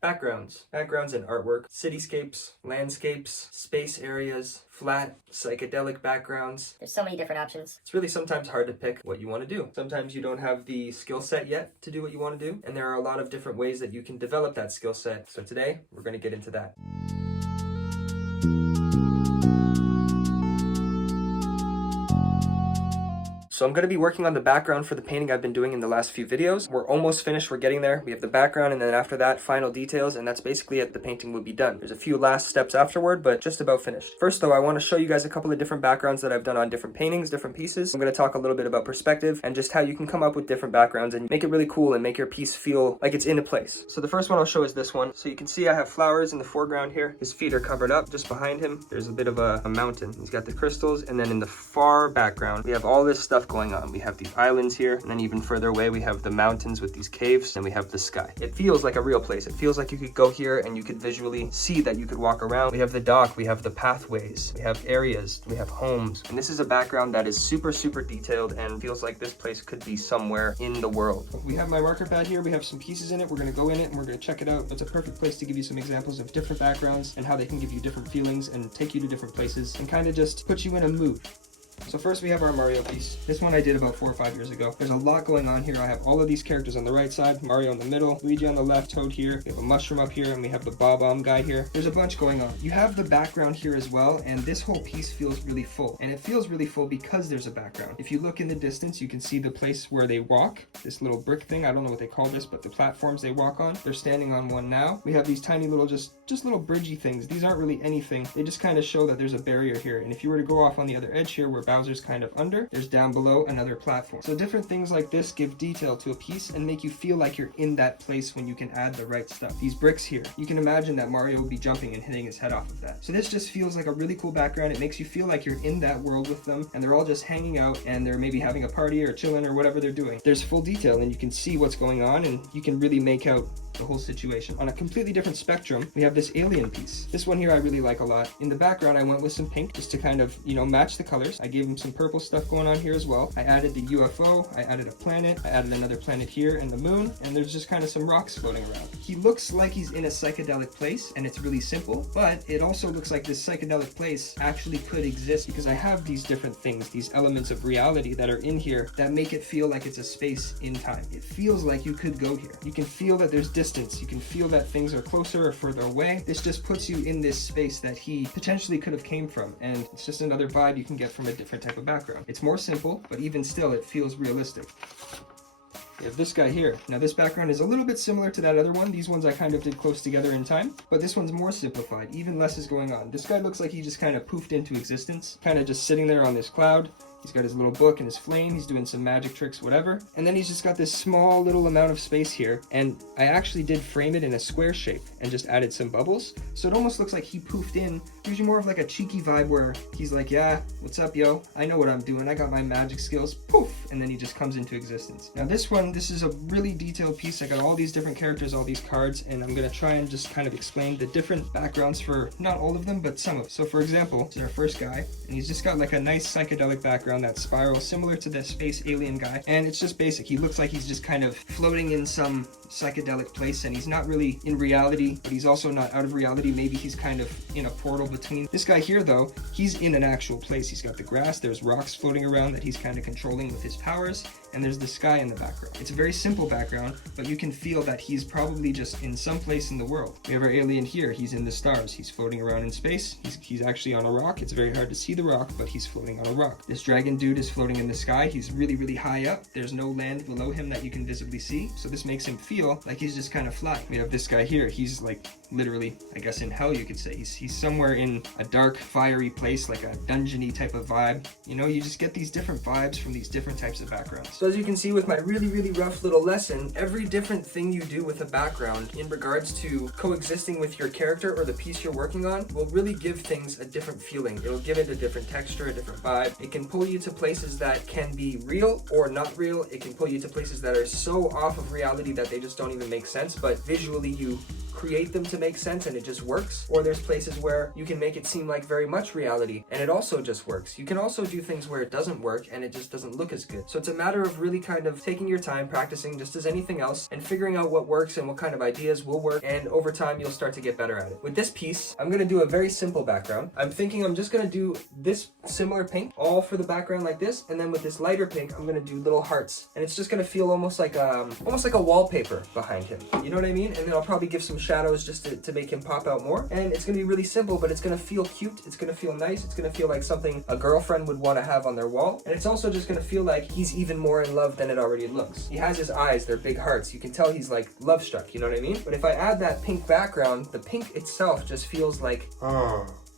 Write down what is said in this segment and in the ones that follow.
Backgrounds. Backgrounds in artwork. Cityscapes, landscapes, space areas, flat, psychedelic backgrounds. There's so many different options. It's really sometimes hard to pick what you want to do. Sometimes you don't have the skill set yet to do what you want to do, and there are a lot of different ways that you can develop that skill set. So today, we're going to get into that. So I'm going to be working on the background for the painting I've been doing in the last few videos. We're almost finished, we're getting there. We have the background, and then after that, final details, and that's basically it. The painting will be done. There's a few last steps afterward, but just about finished. First though, I want to show you guys a couple of different backgrounds that I've done on different paintings, different pieces. I'm going to talk a little bit about perspective and just how you can come up with different backgrounds and make it really cool and make your piece feel like it's in a place. So the first one I'll show is this one. So you can see I have flowers in the foreground here. His feet are covered up. Just behind him, there's a bit of a mountain. He's got the crystals, and then in the far background, we have all this stuff going on. We have the islands here, and then even further away we have the mountains with these caves, and we have the sky. It feels like a real place. It feels like you could go here and you could visually see that you could walk around. We have the dock, we have the pathways, we have areas, we have homes, and this is a background that is super detailed and feels like this place could be somewhere in the world. We have my marker pad here. We have some pieces in it. We're going to go in it and we're going to check it out. It's a perfect place to give you some examples of different backgrounds and how they can give you different feelings and take you to different places and kind of just put you in a mood. So first we have our Mario piece. This one I did about 4 or 5 years ago. There's a lot going on here. I have all of these characters on the right side, Mario in the middle, Luigi on the left, Toad here. We have a mushroom up here, and we have the Bob-omb guy here. There's a bunch going on. You have the background here as well, and this whole piece feels really full. And it feels really full because there's a background. If you look in the distance, you can see the place where they walk. This little brick thing, I don't know what they call this, but the platforms they walk on. They're standing on one now. We have these tiny little, just little bridgey things. These aren't really anything. They just kind of show that there's a barrier here. And if you were to go off on the other edge here where Bowser's kind of under, there's down below another platform. So different things like this give detail to a piece and make you feel like you're in that place when you can add the right stuff. These bricks here, you can imagine that Mario would be jumping and hitting his head off of that. So this just feels like a really cool background. It makes you feel like you're in that world with them, and they're all just hanging out and they're maybe having a party or chilling or whatever they're doing. There's full detail and you can see what's going on and you can really make out the whole situation. On a completely different spectrum, we have this alien piece. This one here I really like a lot. In the background, I went with some pink just to kind of, match the colors. I gave him some purple stuff going on here as well. I added the UFO, I added a planet, I added another planet here and the moon, and there's just kind of some rocks floating around. He looks like he's in a psychedelic place, and it's really simple, but it also looks like this psychedelic place actually could exist because I have these different things, these elements of reality that are in here that make it feel like it's a space in time. It feels like you could go here. You can feel that there's distance. You can feel that things are closer or further away. This just puts you in this space that he potentially could have came from, and it's just another vibe you can get from a different type of background. It's more simple, but even still it feels realistic. We have this guy here. Now this background is a little bit similar to that other one. These ones I kind of did close together in time, but this one's more simplified. Even less is going on. This guy looks like he just kind of poofed into existence, kind of just sitting there on this cloud. He's got his little book and his flame. He's doing some magic tricks, whatever. And then he's just got this small little amount of space here. And I actually did frame it in a square shape and just added some bubbles. So it almost looks like he poofed in. Gives you more of like a cheeky vibe where he's like, yeah, what's up, yo? I know what I'm doing. I got my magic skills. Poof! And then he just comes into existence. Now this one, this is a really detailed piece. I got all these different characters, all these cards, and I'm going to try and just kind of explain the different backgrounds for not all of them, but some of them. So for example, this is our first guy, and he's just got like a nice psychedelic background that spiral, similar to the space alien guy, and it's just basic. He looks like he's just kind of floating in some psychedelic place, and he's not really in reality, but he's also not out of reality. Maybe he's kind of in a portal between. This guy here though, he's in an actual place. He's got the grass, there's rocks floating around that he's kind of controlling with his powers, and there's the sky in the background. It's a very simple background, but you can feel that he's probably just in some place in the world. We have our alien here. He's in the stars. He's floating around in space. He's actually on a rock. It's very hard to see the rock, but he's floating on a rock. This dragon dude is floating in the sky. He's really high up. There's no land below him that you can visibly see, so this makes him feel like he's just kind of flying. We have this guy here. He's like literally, I guess, in hell, you could say. He's somewhere in a dark, fiery place, like a dungeony type of vibe. You just get these different vibes from these different types of backgrounds. So as you can see with my really rough little lesson, every different thing you do with a background in regards to coexisting with your character or the piece you're working on will really give things a different feeling. It'll give it a different texture, a different vibe. It can pull you to places that can be real or not real. It can pull you to places that are so off of reality that they just don't even make sense, but visually you create them to make sense and it just works, or there's places where you can make it seem like very much reality and it also just works. You can also do things where it doesn't work and it just doesn't look as good. So it's a matter of really kind of taking your time, practicing just as anything else, and figuring out what works and what kind of ideas will work, and over time you'll start to get better at it. With this piece, I'm going to do a very simple background. I'm thinking I'm just going to do this similar pink all for the background like this, and then with this lighter pink I'm going to do little hearts, and it's just going to feel almost like a wallpaper behind him. You know what I mean? And then I'll probably give some shadows just to make him pop out more, and it's going to be really simple, but it's going to feel cute, it's going to feel nice, it's going to feel like something a girlfriend would want to have on their wall, and it's also just going to feel like he's even more in love than it already looks. He has his eyes, they're big hearts, you can tell he's like love struck, you know what I mean? But if I add that pink background, the pink itself just feels like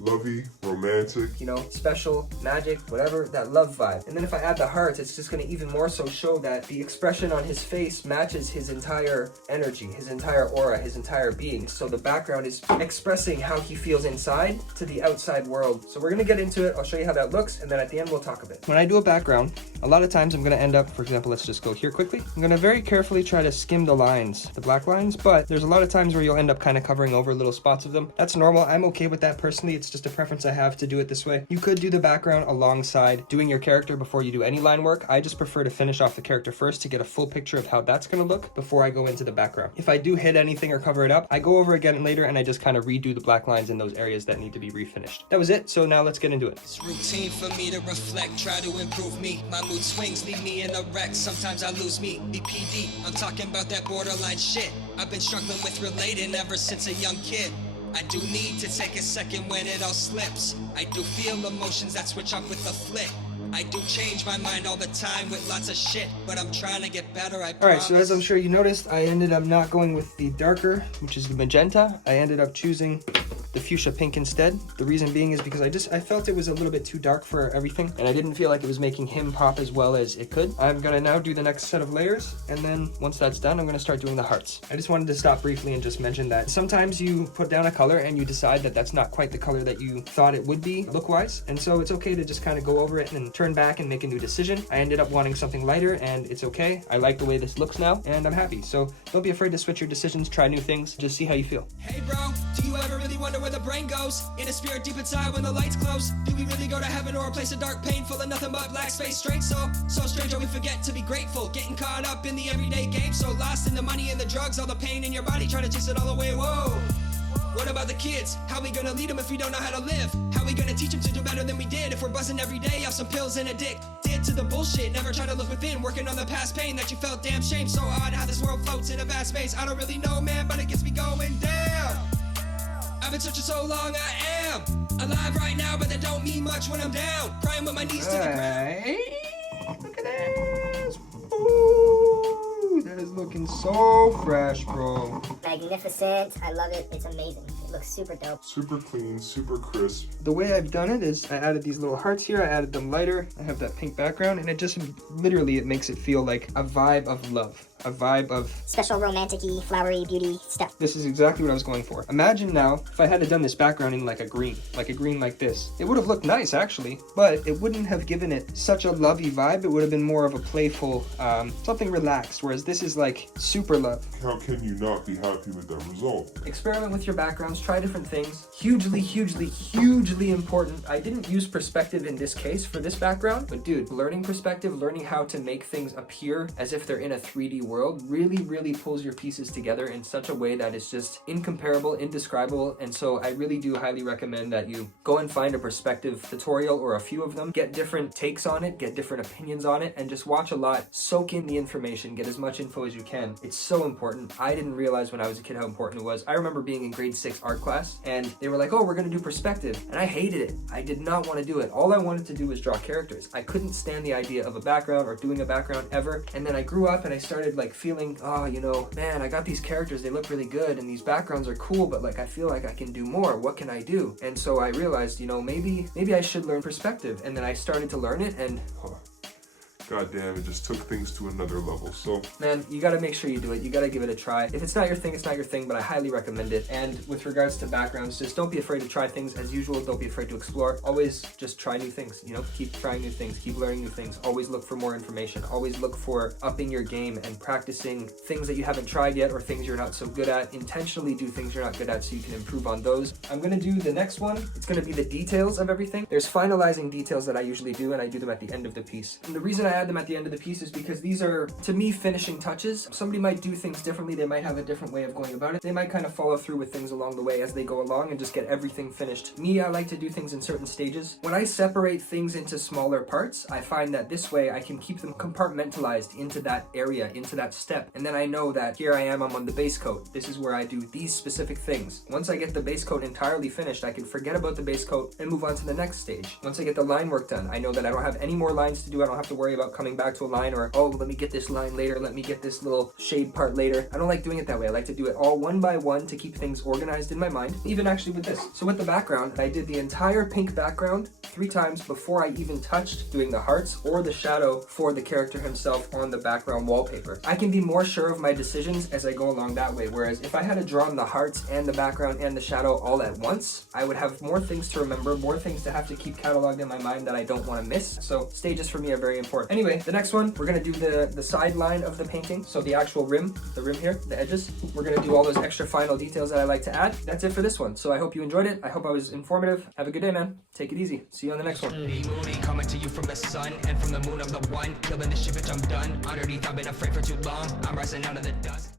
lovey, romantic, you know, special, magic, whatever, that love vibe. And then if I add the hearts, it's just going to even more so show that the expression on his face matches his entire energy, his entire aura, his entire being. So the background is expressing how he feels inside to the outside world. So we're going to get into it. I'll show you how that looks, and then at the end we'll talk a bit. When I do a background, a lot of times I'm going to end up, for example, let's just go here quickly. I'm going to very carefully try to skim the lines, the black lines, but there's a lot of times where you'll end up kind of covering over little spots of them. That's normal. I'm okay with that personally. It's just a preference I have to do it this way. You could do the background alongside doing your character before you do any line work. I just prefer to finish off the character first to get a full picture of how that's going to look before I go into the background. If I do hit anything or cover it up, I go over again later and I just kind of redo the black lines in those areas that need to be refinished. That was it, so now let's get into it. It's routine for me to reflect, try to improve me. My mood swings, leave me in a wreck. Sometimes I lose me. BPD, I'm talking about that borderline shit I've been struggling with relating ever since a young kid. I do need to take a second when it all slips. I do feel emotions that switch up with the flick. I do change my mind all the time with lots of shit, but I'm trying to get better, I promise. Alright, so as I'm sure you noticed, I ended up not going with the darker, which is the magenta. I ended up choosing the fuchsia pink instead. The reason being is because I felt it was a little bit too dark for everything, and I didn't feel like it was making him pop as well as it could. I'm gonna now do the next set of layers, and then once that's done, I'm gonna start doing the hearts. I just wanted to stop briefly and just mention that sometimes you put down a color and you decide that that's not quite the color that you thought it would be look-wise, and so it's okay to just kind of go over it and turn back and make a new decision. I ended up wanting something lighter, and it's okay. I like the way this looks now, and I'm happy. So don't be afraid to switch your decisions, try new things, just see how you feel. Hey bro, do you ever really wonder where the brain goes? In a spirit deep inside when the lights close? Do we really go to heaven or a place of dark pain full of nothing but black space? Strange so strange how we forget to be grateful. Getting caught up in the everyday game, so lost in the money and the drugs, all the pain in your body, trying to chase it all away. Whoa. What about the kids? How we gonna lead them if we don't know how to live? How we gonna teach them to do better than we did if we're buzzing every day off some pills and addicted to the bullshit? Never try to look within, working on the past pain that you felt. Damn shame, so odd how this world floats in a vast space. I don't really know, man, but it gets me going down. I've been searching so long, I am alive right now, but that don't mean much when I'm down, crying with my knees to the ground. Look at this. Ooh, that is looking so fresh, bro. Magnificent. I love it. It's amazing. It looks super dope. super clean, super crisp. The way I've done it is I added these little hearts here, I added them lighter, I have that pink background, and it just literally, it makes it feel like a vibe of love. A vibe of special romantic-y, flowery beauty stuff. This is exactly what I was going for. Imagine now if I had done this background in like a green like this. It would have looked nice actually, but it wouldn't have given it such a lovey vibe. It would have been more of a playful, something relaxed, whereas this is like super love. How can you not be happy with that result? Experiment with your backgrounds, try different things. Hugely, hugely, hugely important. I didn't use perspective in this case for this background, but dude, learning perspective, learning how to make things appear as if they're in a 3D world really pulls your pieces together in such a way that is just incomparable, indescribable. And so I really do highly recommend that you go and find a perspective tutorial or a few of them, get different takes on it, get different opinions on it, and just watch a lot, soak in the information, get as much info as you can. It's so important. I didn't realize when I was a kid how important it was. I remember being in grade 6 art class and they were like, oh, we're gonna do perspective. And I hated it. I did not want to do it. All I wanted to do was draw characters. I couldn't stand the idea of a background or doing a background ever. And then I grew up and I started like feeling, oh, you know, man, I got these characters, they look really good and these backgrounds are cool, but like I feel like I can do more. What can I do? And so I realized, you know, maybe I should learn perspective. And then I started to learn it and goddamn, it just took things to another level. So, man, you gotta make sure you do it. You gotta give it a try. If it's not your thing, it's not your thing, but I highly recommend it. And with regards to backgrounds, just don't be afraid to try things. As usual, don't be afraid to explore. Always just try new things, you know? Keep trying new things, keep learning new things. Always look for more information. Always look for upping your game and practicing things that you haven't tried yet or things you're not so good at. Intentionally do things you're not good at so you can improve on those. I'm gonna do the next one. It's gonna be the details of everything. There's finalizing details that I usually do, and I do them at the end of the piece. And the reason I add them at the end of the piece is because these are, to me, finishing touches. Somebody might do things differently. They might have a different way of going about it. They might kind of follow through with things along the way as they go along and just get everything finished. Me, I like to do things in certain stages. When I separate things into smaller parts, I find that this way I can keep them compartmentalized into that area, into that step. And then I know that here I'm on the base coat. This is where I do these specific things. Once I get the base coat entirely finished, I can forget about the base coat and move on to the next stage. Once I get the line work done, I know that I don't have any more lines to do. I don't have to worry about coming back to a line or, oh, let me get this line later. Let me get this little shade part later. I don't like doing it that way. I like to do it all one by one to keep things organized in my mind, even actually with this. So with the background, I did the entire pink background 3 times before I even touched doing the hearts or the shadow for the character himself on the background wallpaper. I can be more sure of my decisions as I go along that way, whereas if I had to draw the hearts and the background and the shadow all at once, I would have more things to remember, more things to have to keep cataloged in my mind that I don't want to miss. So stages for me are very important. Anyway, the next one, we're going to do the side line of the painting. So the actual rim, the rim here, the edges. We're going to do all those extra final details that I like to add. That's it for this one. So I hope you enjoyed it. I hope I was informative. Have a good day, man. Take it easy. See you on the next one. Moody, coming to you from the sun and from the moon. I'm the one killing the shit, bitch. I'm done. Underneath, I've been afraid for too long. I'm rising out of the dust.